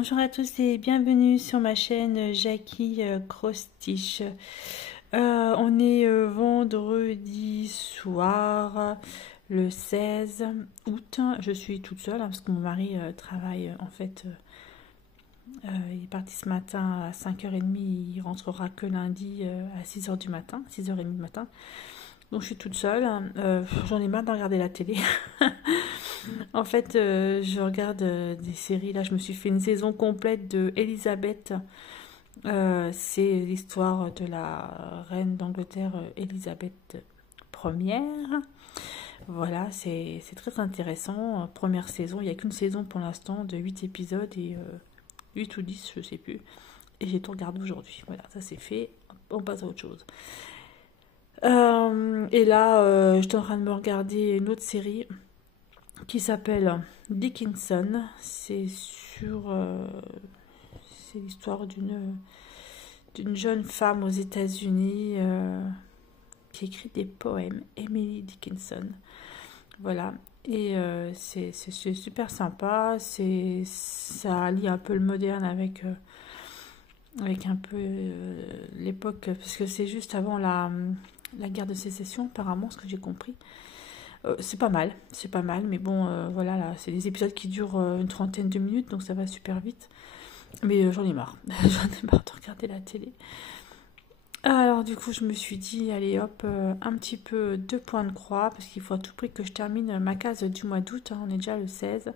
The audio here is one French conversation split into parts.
Bonjour à tous et bienvenue sur ma chaîne Jackie Crostiche. On est vendredi soir, le 16 août. Je suis toute seule parce que mon mari travaille en fait. Il est parti ce matin à 5h30, il rentrera que lundi à 6h du matin, 6h30 du matin. Donc je suis toute seule, j'en ai marre de regarder la télé. En fait, je regarde des séries. Là, je me suis fait une saison complète de Elisabeth. C'est l'histoire de la reine d'Angleterre, Elisabeth Ière. Voilà, c'est très intéressant. Première saison, il n'y a qu'une saison pour l'instant de 8 épisodes et 8 ou 10, je ne sais plus. Et j'ai tout regardé aujourd'hui. Voilà, ça c'est fait. On passe à autre chose. Et là, je suis en train de me regarder une autre série qui s'appelle Dickinson. C'est c'est l'histoire d'une jeune femme aux États-Unis qui écrit des poèmes, Emily Dickinson. Voilà. Et c'est super sympa. Ça allie un peu le moderne avec un peu l'époque, parce que c'est juste avant la guerre de sécession, apparemment, ce que j'ai compris. C'est pas mal, mais bon, voilà, là, c'est des épisodes qui durent une trentaine de minutes, donc ça va super vite. Mais j'en ai marre, j'en ai marre de regarder la télé. Alors du coup, je me suis dit, allez hop, un petit peu 2 points de croix, parce qu'il faut à tout prix que je termine ma case du mois d'août, hein, on est déjà le 16,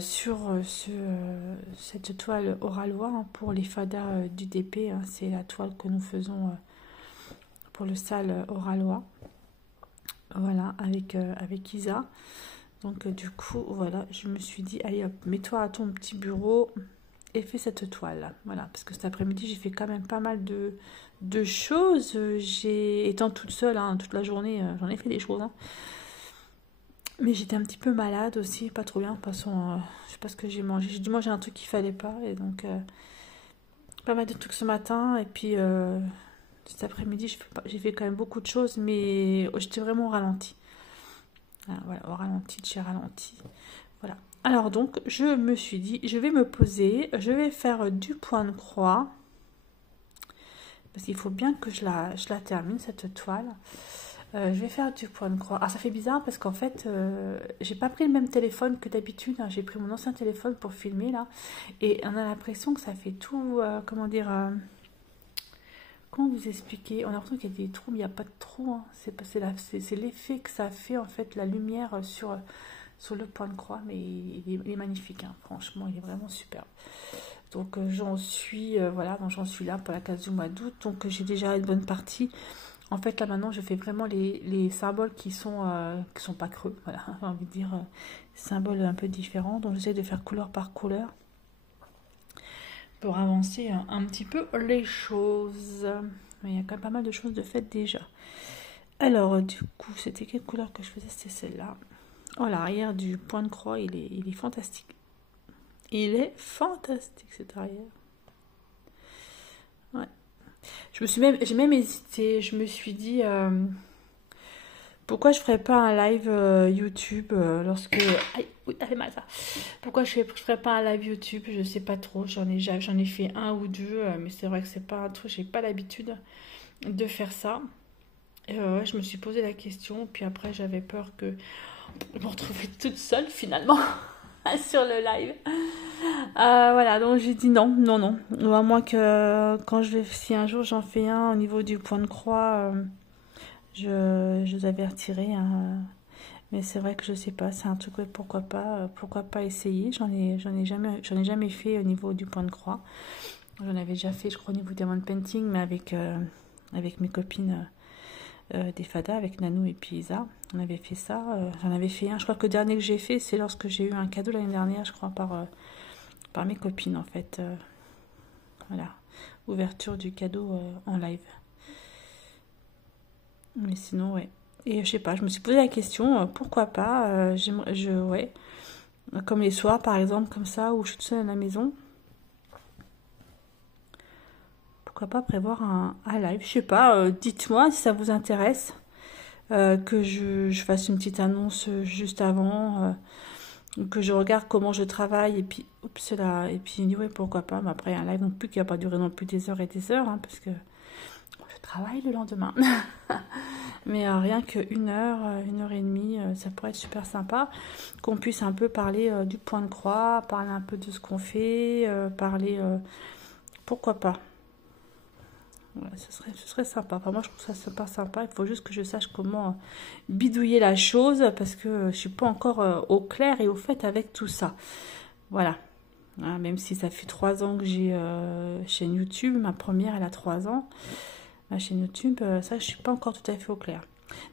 sur cette toile Oralois hein, pour les fadas du DP, hein, c'est la toile que nous faisons pour le salle Oralois. Voilà, avec Isa. Donc du coup, voilà, je me suis dit, allez hop, mets-toi à ton petit bureau et fais cette toile. Voilà, parce que cet après-midi, j'ai fait quand même pas mal de choses. Étant toute seule, hein, toute la journée, j'en ai fait des choses. Hein. Mais j'étais un petit peu malade aussi, pas trop bien. De toute façon, je sais pas ce que j'ai mangé. J'ai dû manger un truc qu'il fallait pas. Et donc, pas mal de trucs ce matin. Et puis, cet après-midi, j'ai fait quand même beaucoup de choses, mais j'étais vraiment au ralenti. Voilà, au ralenti, j'ai ralenti. Voilà. Alors donc, je me suis dit, je vais me poser, je vais faire du point de croix, parce qu'il faut bien que je la termine, cette toile. Je vais faire du point de croix. Ah, ça fait bizarre, parce qu'en fait, j'ai pas pris le même téléphone que d'habitude. Hein. J'ai pris mon ancien téléphone pour filmer, là. Et on a l'impression que ça fait tout, comment dire... Comment vous expliquer? On a l'impression qu'il y a des trous, mais il n'y a pas de trous. Hein. C'est l'effet que ça fait, en fait, la lumière sur le point de croix. Mais il est magnifique, hein. Franchement, il est vraiment superbe. Donc, voilà, donc j'en suis là pour la case du mois d'août. Donc, j'ai déjà une bonne partie. En fait, là, maintenant, je fais vraiment les symboles qui sont pas creux. Voilà, j'ai envie de dire symboles un peu différents. Donc, j'essaie de faire couleur par couleur pour avancer un petit peu les choses. Mais il y a quand même pas mal de choses de faites déjà. Alors, du coup, c'était quelle couleur que je faisais? C'était celle-là. Oh, l'arrière du point de croix, il est fantastique. Il est fantastique, cet arrière. Ouais. J'ai même hésité. Je me suis dit... pourquoi je ferais pas un live YouTube lorsque... Aïe, oui, ça fait mal ça. Pourquoi je ferais pas un live YouTube? Je sais pas trop. J'en ai fait un ou deux, mais c'est vrai que c'est pas un truc. J'ai pas l'habitude de faire ça. Et ouais, je me suis posé la question. Puis après, j'avais peur que je me retrouve toute seule finalement sur le live. Voilà, donc j'ai dit non. À moins que si un jour j'en fais un au niveau du point de croix. Je vous avertirai, hein. Mais c'est vrai que je sais pas, c'est un truc, ouais, pourquoi pas essayer. J'en ai jamais fait au niveau du point de croix. J'en avais déjà fait, je crois, au niveau diamond painting, mais avec mes copines des fadas, avec Nanou et puis Isa. On avait fait ça. J'en avais fait un. Je crois que le dernier que j'ai fait, c'est lorsque j'ai eu un cadeau l'année dernière, je crois, par mes copines, en fait. Voilà. Ouverture du cadeau en live. Mais sinon, ouais. Et je sais pas, je me suis posé la question, pourquoi pas, ouais. Comme les soirs, par exemple, comme ça, où je suis toute seule à la maison. Pourquoi pas prévoir un live? Je sais pas, dites-moi si ça vous intéresse, que je fasse une petite annonce juste avant, que je regarde comment je travaille, et puis, oups là, et puis je dis, ouais, pourquoi pas, mais après, un live non plus qui va pas durer non plus des heures et des heures, hein, parce que je travaille le lendemain. Mais rien qu'une heure et demie, ça pourrait être super sympa, qu'on puisse un peu parler du point de croix, parler un peu de ce qu'on fait, parler, pourquoi pas. Ouais, ce serait sympa. Enfin, moi, je trouve ça super sympa. Il faut juste que je sache comment bidouiller la chose parce que je suis pas encore au clair et au fait avec tout ça. Voilà. Hein, même si ça fait 3 ans que j'ai chaîne YouTube, ma première, elle a 3 ans. Ma chaîne YouTube, ça, je suis pas encore tout à fait au clair.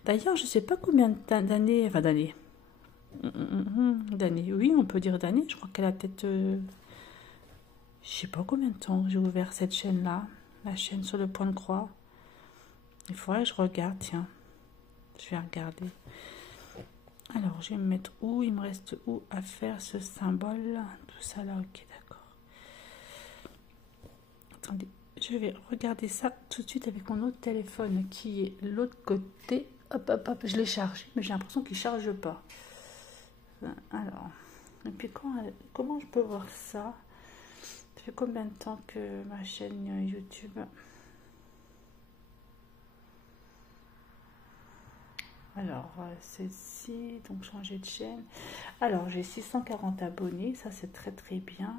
D'ailleurs, je sais pas combien d'années, enfin d'années, oui, on peut dire d'années. Je crois qu'elle a peut-être, je sais pas combien de temps que j'ai ouvert cette chaîne-là. La chaîne sur le point de croix. Il faudrait que je regarde, tiens. Je vais regarder. Alors, je vais me mettre où? Il me reste où à faire ce symbole? Tout ça là, ok, d'accord. Attendez, je vais regarder ça tout de suite avec mon autre téléphone qui est l'autre côté. Hop, hop, hop, je l'ai chargé, mais j'ai l'impression qu'il ne charge pas. Alors, et puis comment je peux voir ça? Ça fait combien de temps que ma chaîne YouTube... Alors, celle-ci, donc changer de chaîne. Alors, j'ai 640 abonnés, ça c'est très très bien.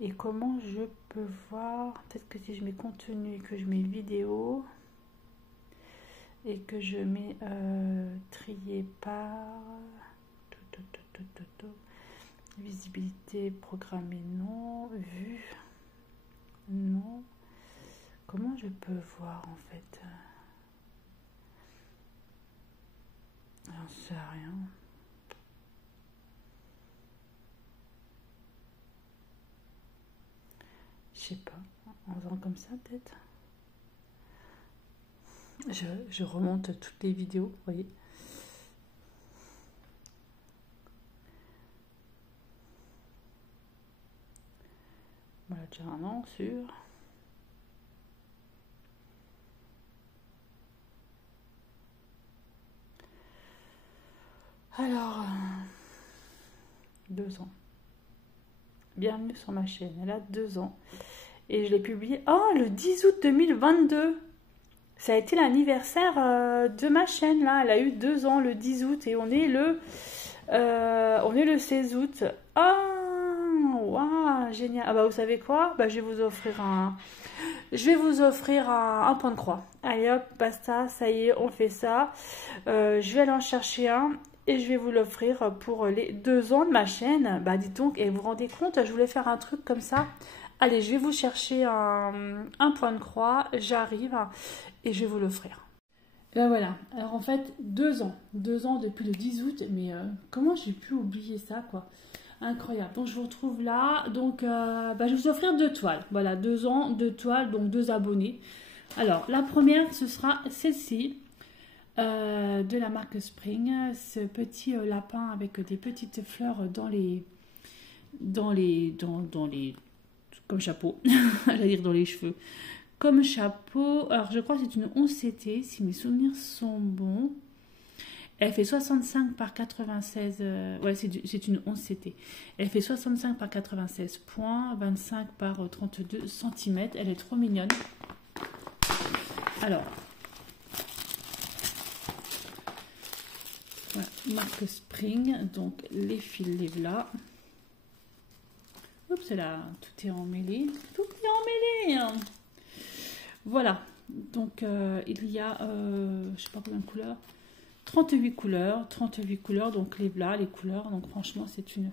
Et comment je peux voir? Peut-être que si je mets contenu et que je mets vidéo et que je mets trier par visibilité, programmée non, vue non. Comment je peux voir en fait? J'en sais rien. Je sais pas. En faisant comme ça peut-être. Je remonte toutes les vidéos, vous voyez. Voilà, déjà un an sur. Alors, 2 ans. Bienvenue sur ma chaîne. Elle a 2 ans. Et je l'ai publié le 10 août 2022. Ça a été l'anniversaire de ma chaîne là. Elle a eu 2 ans le 10 août et on est le 16 août. Ah, waouh, génial. Ah bah vous savez quoi? Bah je vais vous offrir un point de croix. Allez hop, basta, ça y est, on fait ça. Je vais aller en chercher un. Et je vais vous l'offrir pour les 2 ans de ma chaîne. Bah dites donc, et vous vous rendez compte, je voulais faire un truc comme ça. Allez, je vais vous chercher un point de croix. J'arrive et je vais vous l'offrir. Ben voilà, alors en fait, 2 ans. 2 ans depuis le 10 août. Mais comment j'ai pu oublier ça, quoi? Incroyable. Donc je vous retrouve là. Donc je vais vous offrir 2 toiles. Voilà, 2 ans, 2 toiles, donc 2 abonnés. Alors, la première, ce sera celle-ci. De la marque Spring, ce petit lapin avec des petites fleurs comme chapeau, j'allais dire dans les cheveux, comme chapeau. Alors je crois que c'est une 11 CT si mes souvenirs sont bons. Elle fait 65 par 96, ouais c'est une 11 CT. Elle fait 65 par 96 points, 25 par 32 cm. Elle est trop mignonne. Alors voilà, marque Spring, donc les fils les voilà. Oups, là, tout est emmêlé. Tout est emmêlé. Voilà, donc il y a, je sais pas combien de couleurs, 38 couleurs, donc les voilà, les couleurs. Donc franchement, c'est une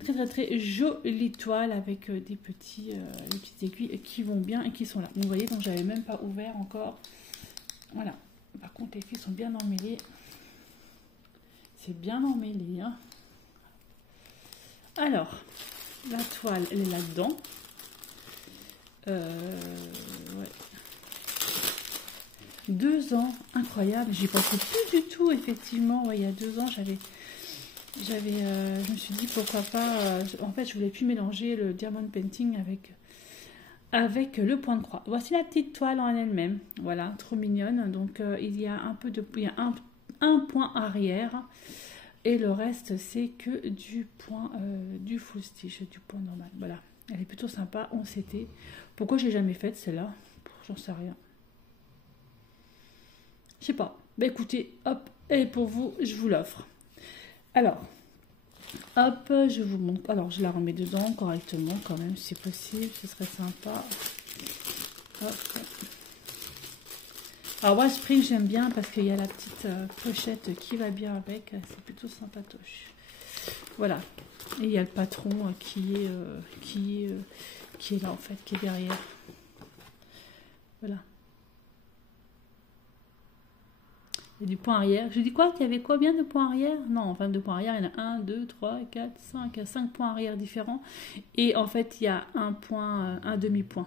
très très très jolie toile avec des petites aiguilles qui vont bien et qui sont là. Vous voyez, donc j'avais même pas ouvert encore. Voilà, par contre les fils sont bien emmêlés. C'est bien emmêlé. Hein. Alors, la toile, elle est là-dedans. Ouais. 2 ans, incroyable. J'y pensais plus du tout, effectivement. Ouais, il y a 2 ans, je me suis dit pourquoi pas. En fait, je voulais plus mélanger le diamond painting avec le point de croix. Voici la petite toile en elle-même. Voilà, trop mignonne. Donc, il y a un peu de, il y a un point arrière. Et le reste, c'est que du point, du full stitch, du point normal. Voilà, elle est plutôt sympa, on s'était. Pourquoi j'ai jamais faite celle-là? J'en sais rien. Je sais pas. Bah écoutez, hop, et pour vous, je vous l'offre. Alors, hop, je vous montre. Alors, je la remets dedans correctement quand même, si possible, ce serait sympa. Hop. Alors, moi, Spring, j'aime bien parce qu'il y a la petite pochette qui va bien avec. C'est plutôt sympatoche. Voilà. Et il y a le patron qui est là, en fait, qui est derrière. Voilà. Il y a du point arrière. Je dis quoi? Qu'il y avait combien de points arrière? Non, enfin, de points arrière, il y en a 1, 2, 3, 4, 5. Il y a 5 points arrière différents. Et en fait, il y a un point, un demi-point.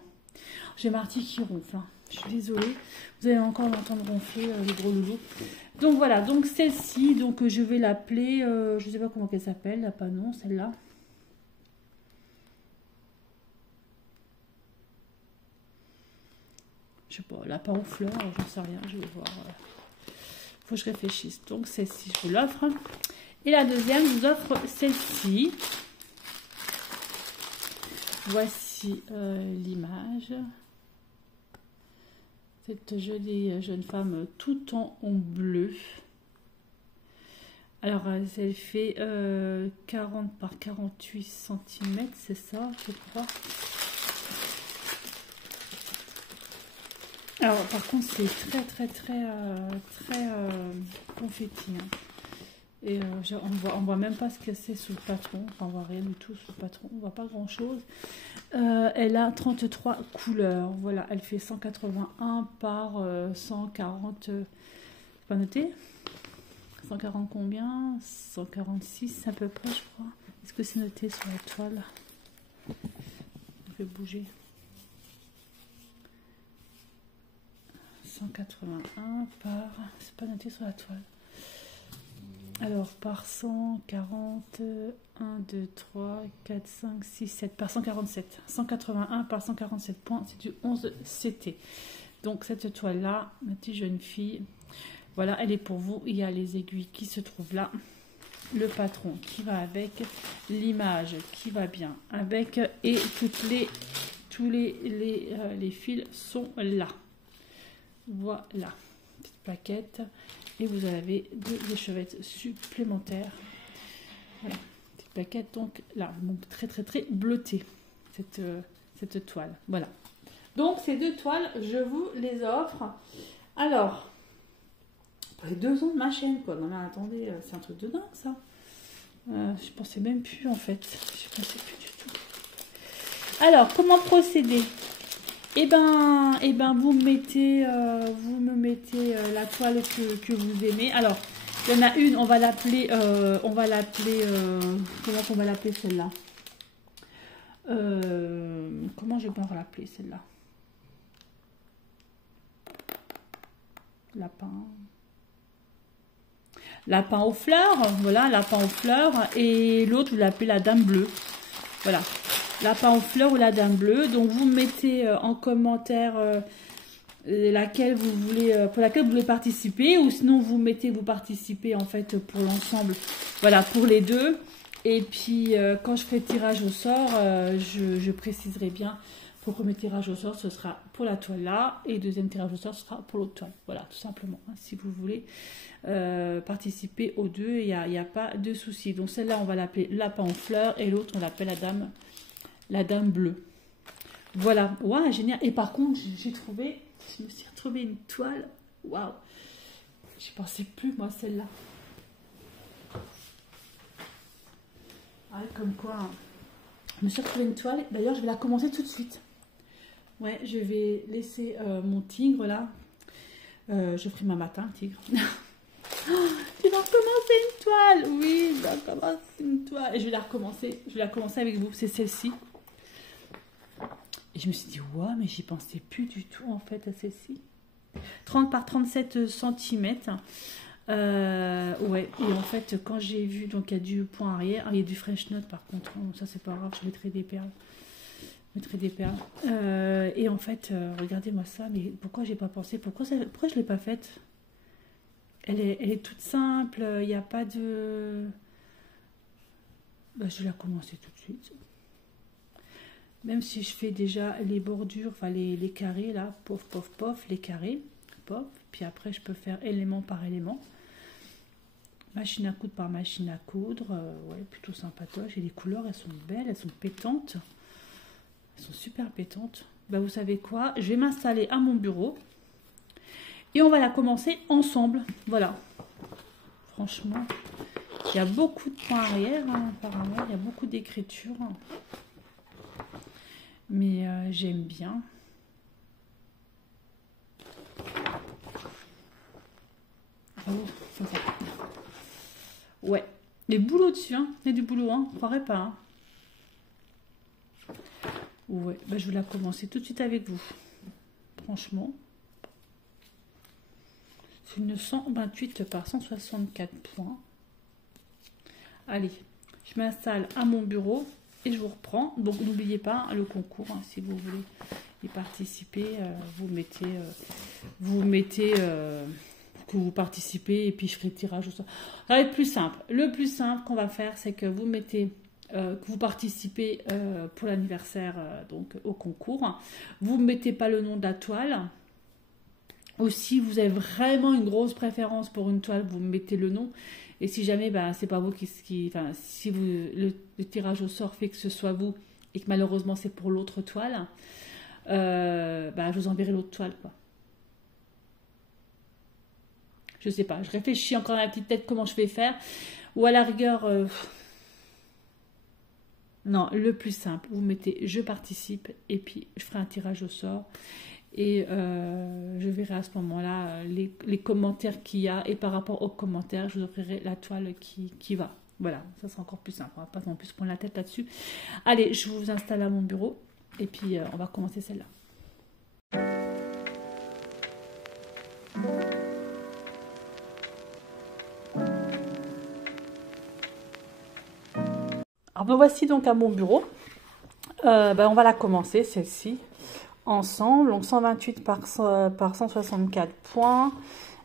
J'ai Marty qui ronfle. Hein. Je suis désolée. Vous allez encore l'entendre ronfler, le gros loulou. Donc voilà, donc celle-ci, donc je vais l'appeler, je ne sais pas comment elle s'appelle, là, pas non, celle-là. Je sais pas, lapin aux fleurs, j'en sais rien, je vais voir. Faut que je réfléchisse. Donc celle-ci, je vous l'offre. Et la deuxième, je vous offre celle-ci. Voici l'image. Cette jolie jeune femme tout en bleu. Alors, elle fait 40 par 48 cm, c'est ça, je crois. Alors, par contre, c'est très confetti. Hein. Et on voit même pas ce que c'est sous le patron. Enfin, on voit rien du tout sous le patron. On voit pas grand-chose. Elle a 33 couleurs. Voilà, elle fait 181 par 140. Pas noté 140 combien? 146 à peu près, je crois. Est-ce que c'est noté sur la toile? Je vais bouger. 181 par... C'est pas noté sur la toile. Alors, par 140... 1, 2, 3, 4, 5, 6, 7... Par 147. 181 par 147 points. C'est du 11 CT. Donc, cette toile-là, ma petite jeune fille... Voilà, elle est pour vous. Il y a les aiguilles qui se trouvent là. Le patron qui va avec. L'image qui va bien avec. Et tous les fils sont là. Voilà. Petite plaquette. Et vous avez deux échevettes supplémentaires. Voilà. Petite plaquette donc là. Donc très bleutée. Cette toile. Voilà. Donc ces deux toiles, je vous les offre. Alors... Les 2 ans de ma chaîne, quoi. Non, mais attendez, c'est un truc de dingue, ça. Je pensais même plus, en fait. Je pensais plus du tout. Alors, comment procéder? Eh ben, vous me mettez la toile que vous aimez. Alors, il y en a une, on va l'appeler, comment on va l'appeler, celle-là? Comment je vais pouvoir l'appeler, celle-là? Lapin aux fleurs, voilà, lapin aux fleurs, et l'autre, vous l'appelez la dame bleue. Voilà, lapin aux fleurs ou la dame bleue. Donc, vous mettez en commentaire laquelle vous voulez, pour laquelle vous voulez participer, ou sinon, vous participez, en fait, pour l'ensemble, voilà, pour les deux. Et puis, quand je ferai le tirage au sort, je préciserai bien. Pour le premier tirage au sort, ce sera pour la toile là. Et le deuxième tirage au sort, ce sera pour l'autre toile. Voilà, tout simplement. Hein, si vous voulez participer aux deux, il n'y a pas de souci. Donc celle-là, on va l'appeler lapin aux fleurs. Et l'autre, on l'appelle la dame bleue. Voilà. Waouh, génial. Et par contre, je me suis retrouvée une toile. Waouh. Je pensais plus, moi, celle-là. Ah, comme quoi. Hein. Je me suis retrouvée une toile. D'ailleurs, je vais la commencer tout de suite. Ouais, je vais laisser mon tigre là. Je ferai ma matin, tigre. Tu vas recommencer une toile. Oui, je vais recommencer une toile. Et je vais la recommencer. Je vais la commencer avec vous. C'est celle-ci. Et je me suis dit, ouais, mais j'y pensais plus du tout en fait à celle-ci. 30 par 37 cm. Ouais, et en fait, quand j'ai vu, donc il y a du point arrière. Il y a du French Knot par contre. Ça, c'est pas grave, je mettrai des perles. Et en fait, regardez-moi ça, mais pourquoi j'ai pas pensé, pourquoi je l'ai pas faite? Elle est toute simple, il n'y a pas de... Bah, je vais la commencer tout de suite. Même si je fais déjà les bordures, enfin les carrés là, pof, pof, pof, les carrés, pof. Puis après, je peux faire élément par élément. Machine à coudre par machine à coudre. Ouais, plutôt sympatoche. Et les couleurs, elles sont belles, elles sont pétantes. Elles sont super pétantes. Bah, vous savez quoi? Je vais m'installer à mon bureau. Et on va la commencer ensemble. Voilà. Franchement, il y a beaucoup de points arrière, hein, apparemment. Il y a beaucoup d'écriture. Mais j'aime bien. Oh, c'est ça. Ouais. Les boulots dessus, hein. Il y a du boulot, hein. Je croirais pas, hein. Ouais. Bah, je vais la commencer tout de suite avec vous. Franchement. C'est une 128 par 164 points. Allez, je m'installe à mon bureau et je vous reprends. Donc n'oubliez pas le concours, hein, si vous voulez y participer, vous mettez que vous participez et puis je ferai le tirage au sort. Ça va être plus simple. Le plus simple qu'on va faire, c'est que vous mettez que vous participez pour l'anniversaire donc au concours. Vous ne mettez pas le nom de la toile. Aussi, vous avez vraiment une grosse préférence pour une toile, vous mettez le nom. Et si jamais, bah, c'est pas vous enfin, si vous, le tirage au sort fait que ce soit vous et que malheureusement c'est pour l'autre toile, bah, je vous enverrai l'autre toile, quoi. Je sais pas, je réfléchis encore dans la petite tête comment je vais faire. Ou à la rigueur, non, le plus simple, vous mettez je participe et puis je ferai un tirage au sort. Et je verrai à ce moment-là les commentaires qu'il y a. Et par rapport aux commentaires, je vous offrirai la toile qui va. Voilà, ça sera encore plus simple. On va pas non plus prendre la tête là-dessus. Allez, je vous installe à mon bureau. Et puis, on va commencer celle-là. Alors, me voici donc à mon bureau. On va la commencer, celle-ci. Ensemble, donc 128 par 164 points.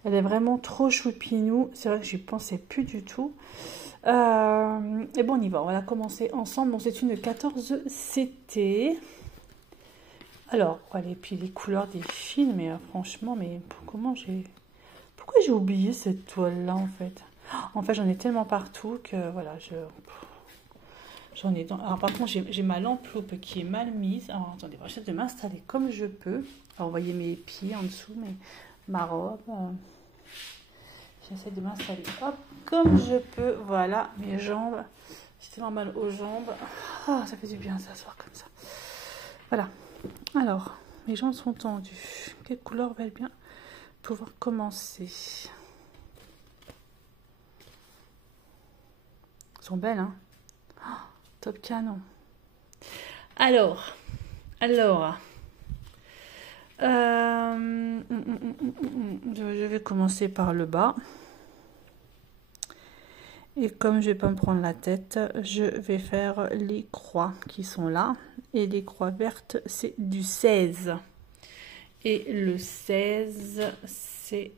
Elle est vraiment trop choupinou. C'est vrai que j'y pensais plus du tout. Et bon, on y va. On va la commencer ensemble. Donc, c'est une 14 CT. Alors, voilà, et puis les couleurs des films. Mais franchement, mais pourquoi j'ai oublié cette toile-là, en fait? En fait, j'en ai tellement partout que, voilà, j'en ai dans... Alors par contre, j'ai ma lampe loupe qui est mal mise. Alors attendez, j'essaie de m'installer comme je peux. Alors vous voyez mes pieds en dessous, ma robe. J'essaie de m'installer comme je peux. Voilà, mes jambes. J'ai tellement mal aux jambes. Ah, ça fait du bien s'asseoir comme ça. Voilà. Alors, mes jambes sont tendues. Quelle couleur va bien pouvoir commencer? Elles sont belles, hein? Top canon. Alors, je vais commencer par le bas. Et comme je vais pas me prendre la tête, je vais faire les croix qui sont là. Et les croix vertes, c'est du 16. Et le 16, c'est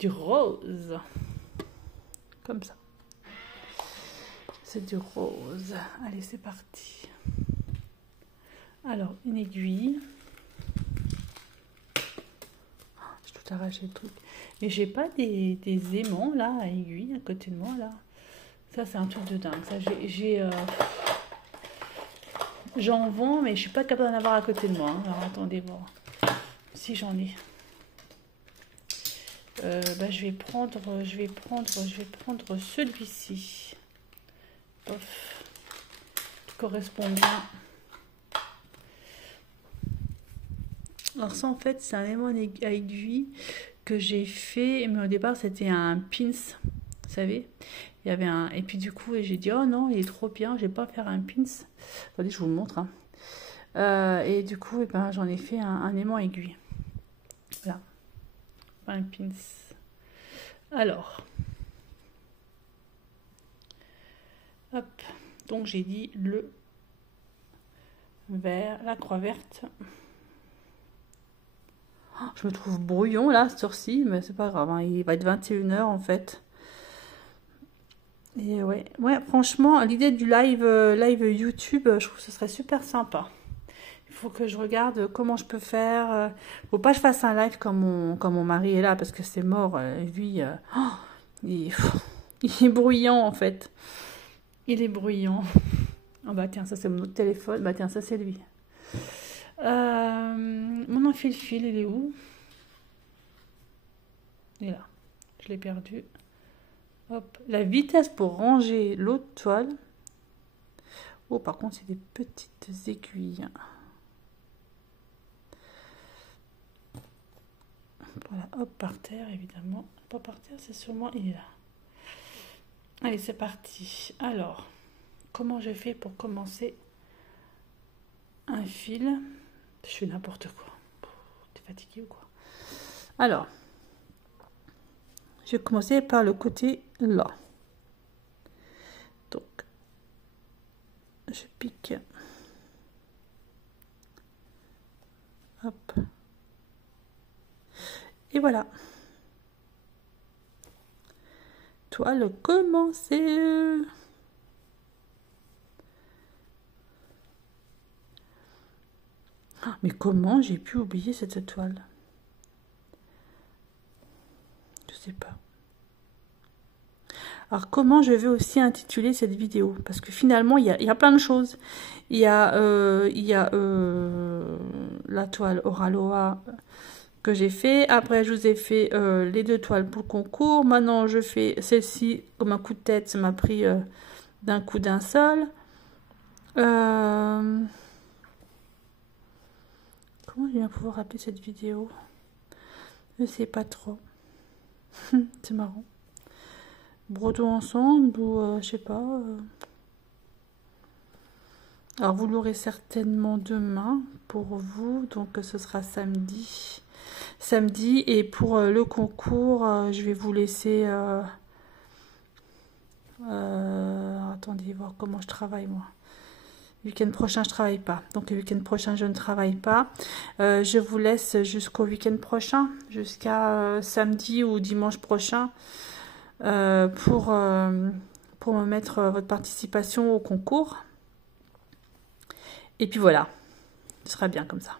du rose. Comme ça. C'est du rose. Allez, c'est parti. Alors, une aiguille. J'ai tout arraché le truc. Mais j'ai pas des aimants là à aiguille à côté de moi là. Ça, c'est un truc de dingue. Ça, j'en vends, mais je suis pas capable d'en avoir à côté de moi. Hein. Alors, attendez voir. Si j'en ai. Je vais prendre celui-ci. Qui correspond bien. Alors ça en fait c'est un aimant à aiguille que j'ai fait, mais au départ c'était un pins, vous savez. Il y avait un, et puis du coup j'ai dit oh non il est trop bien, je vais pas faire un pins. Attendez je vous le montre. Hein. Et du coup j'en ai fait un aimant aiguille. Voilà, un pins. Alors, hop. Donc j'ai dit le vert, la croix verte. Je me trouve brouillon là, ce ci mais c'est pas grave, hein. Il va être 21h en fait. Et ouais, franchement, l'idée du live YouTube, je trouve que ce serait super sympa. Il faut que je regarde comment je peux faire. Faut pas que je fasse un live comme mon mari est là, parce que c'est mort. Lui, il, il est bruyant en fait. Il est bruyant. Oh bah tiens, ça c'est mon autre téléphone. Bah tiens, ça c'est lui. Mon enfile-fil, il est où? Il est là. Je l'ai perdu. Hop. La vitesse pour ranger l'autre toile. Oh, par contre, c'est des petites aiguilles. Voilà, hop, par terre, évidemment. Pas par terre, c'est sûrement, il est là. Allez, c'est parti. Alors, comment je fais pour commencer un fil? Je fais n'importe quoi. T'es fatigué ou quoi? Alors, je vais commencer par le côté là. Donc, je pique. Hop. Et voilà. Toile commencée. Mais comment j'ai pu oublier cette toile? Je sais pas. Alors, comment je vais aussi intituler cette vidéo? Parce que finalement, il y a plein de choses. Il y a la toile Oraloa que j'ai fait. Après, je vous ai fait les 2 toiles pour le concours. Maintenant, je fais celle-ci comme un coup de tête. Ça m'a pris d'un coup d'un seul. Comment je vais pouvoir appeler cette vidéo? Je sais pas trop. C'est marrant. Brodons ensemble ou je sais pas. Alors vous l'aurez certainement demain pour vous, donc ce sera samedi. Et pour le concours, je vais vous laisser. Attendez, voir comment je travaille moi. Le week-end prochain, je travaille pas. Donc le week-end prochain, je ne travaille pas. Je vous laisse jusqu'au week-end prochain, jusqu'à samedi ou dimanche prochain. Pour me mettre votre participation au concours. Et puis voilà, ce sera bien comme ça.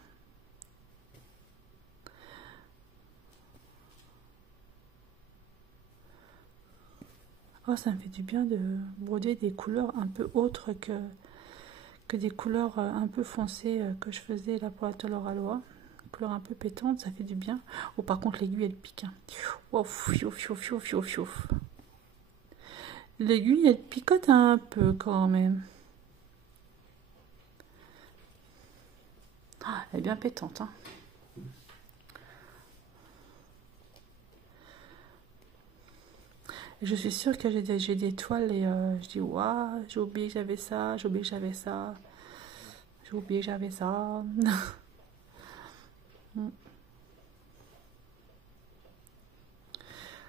Oh, ça me fait du bien de broder des couleurs un peu autres que des couleurs un peu foncées que je faisais là pour la toile Oraloa. Couleur un peu pétante, ça fait du bien. Oh, par contre, l'aiguille, elle pique. Hein. Oh, fiouf, fiouf, fiouf, fiouf, fiouf. L'aiguille, elle picote un peu quand même. Ah, elle est bien pétante. Hein. Je suis sûre que j'ai des toiles et je dis waouh, j'ai oublié que j'avais ça, j'ai oublié que j'avais ça, j'ai oublié que j'avais ça.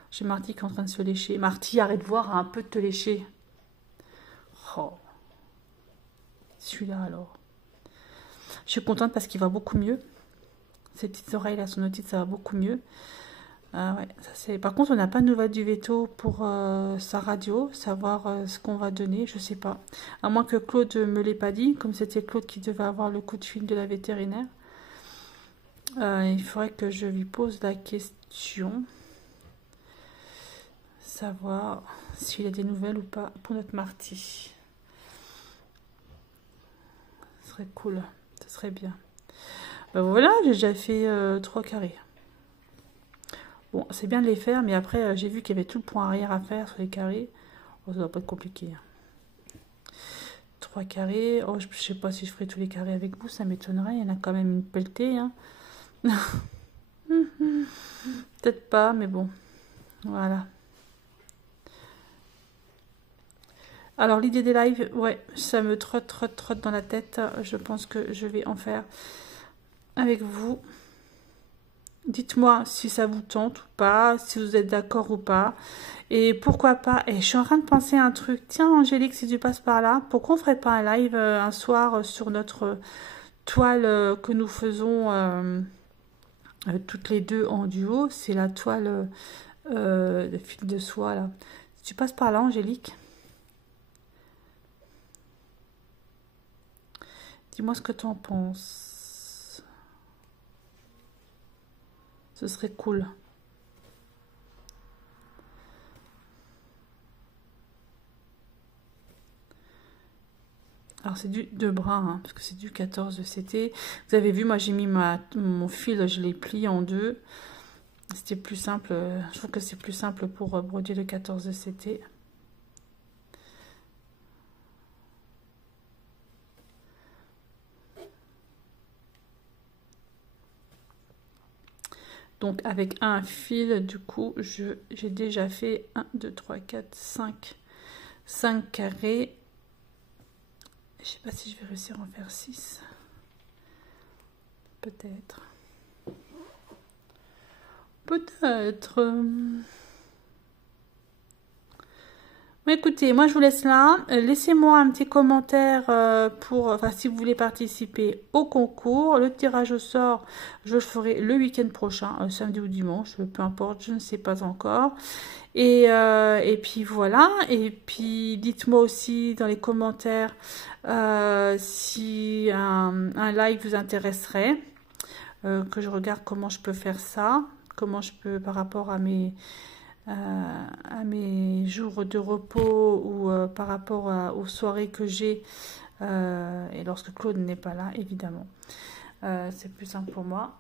J'ai Marty qui est en train de se lécher. Marty, arrête de voir un peu de te lécher. Oh. Celui-là alors. Je suis contente parce qu'il va beaucoup mieux. Ses petites oreilles là, son otite, ça va beaucoup mieux. Ouais, ça c'est. Par contre, on n'a pas de nouvelles du veto pour sa radio, savoir ce qu'on va donner, je sais pas. À moins que Claude me l'ait pas dit, comme c'était Claude qui devait avoir le coup de fil de la vétérinaire. Il faudrait que je lui pose la question. Savoir s'il a des nouvelles ou pas pour notre Marty. Ce serait cool, ce serait bien. Ben voilà, j'ai déjà fait 3 carrés. Bon, c'est bien de les faire, mais après, j'ai vu qu'il y avait tout le point arrière à faire sur les carrés. Oh, ça doit pas être compliqué. 3 carrés. Oh, je sais pas si je ferai tous les carrés avec vous, ça m'étonnerait. Il y en a quand même une pelletée. Hein. Peut-être pas, mais bon. Voilà. Alors, l'idée des lives, ouais, ça me trotte dans la tête. Je pense que je vais en faire avec vous. Dites-moi si ça vous tente ou pas, si vous êtes d'accord ou pas. Et pourquoi pas, et je suis en train de penser à un truc. Tiens, Angélique, si tu passes par là, pourquoi on ferait pas un live un soir sur notre toile que nous faisons toutes les deux en duo. C'est la toile de fil de soie là. Tu passes par là, Angélique? Dis-moi ce que tu en penses. Ce serait cool. Alors c'est du 2 bras, hein, parce que c'est du 14 de CT. Vous avez vu, moi j'ai mis mon fil, je l'ai plié en deux. C'était plus simple, je trouve que c'est plus simple pour broder le 14 de CT. Donc avec un fil, du coup, j'ai déjà fait 1, 2, 3, 4, 5 carrés. Je sais pas si je vais réussir à en faire 6. Peut-être. Peut-être. Bon, écoutez, moi je vous laisse là. Laissez-moi un petit commentaire si vous voulez participer au concours. Le tirage au sort, je le ferai le week-end prochain, samedi ou dimanche, peu importe, je ne sais pas encore. Et puis voilà. Et puis dites-moi aussi dans les commentaires si un live vous intéresserait, que je regarde comment je peux faire ça, comment je peux par rapport à mes jours de repos ou par rapport aux soirées que j'ai et lorsque Claude n'est pas là, évidemment. C'est plus simple pour moi.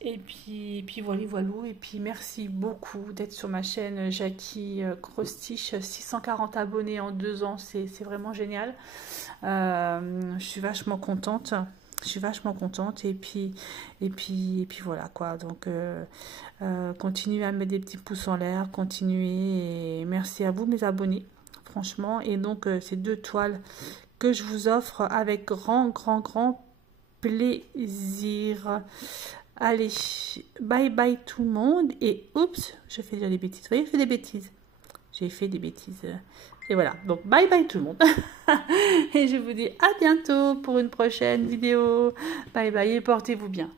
Et puis voilà. Et puis merci beaucoup d'être sur ma chaîne Jackie Crostiche. 640 abonnés en 2 ans, c'est vraiment génial. Je suis vachement contente. Et puis voilà quoi. Donc continuez à mettre des petits pouces en l'air, continuez, et merci à vous mes abonnés, franchement. Et donc ces 2 toiles que je vous offre avec grand plaisir. Allez, bye bye tout le monde. Et oups, je fais déjà des bêtises. Vous voyez, j'ai fait des bêtises. Et voilà, donc bye bye tout le monde. Et je vous dis à bientôt pour une prochaine vidéo. Bye bye et portez-vous bien.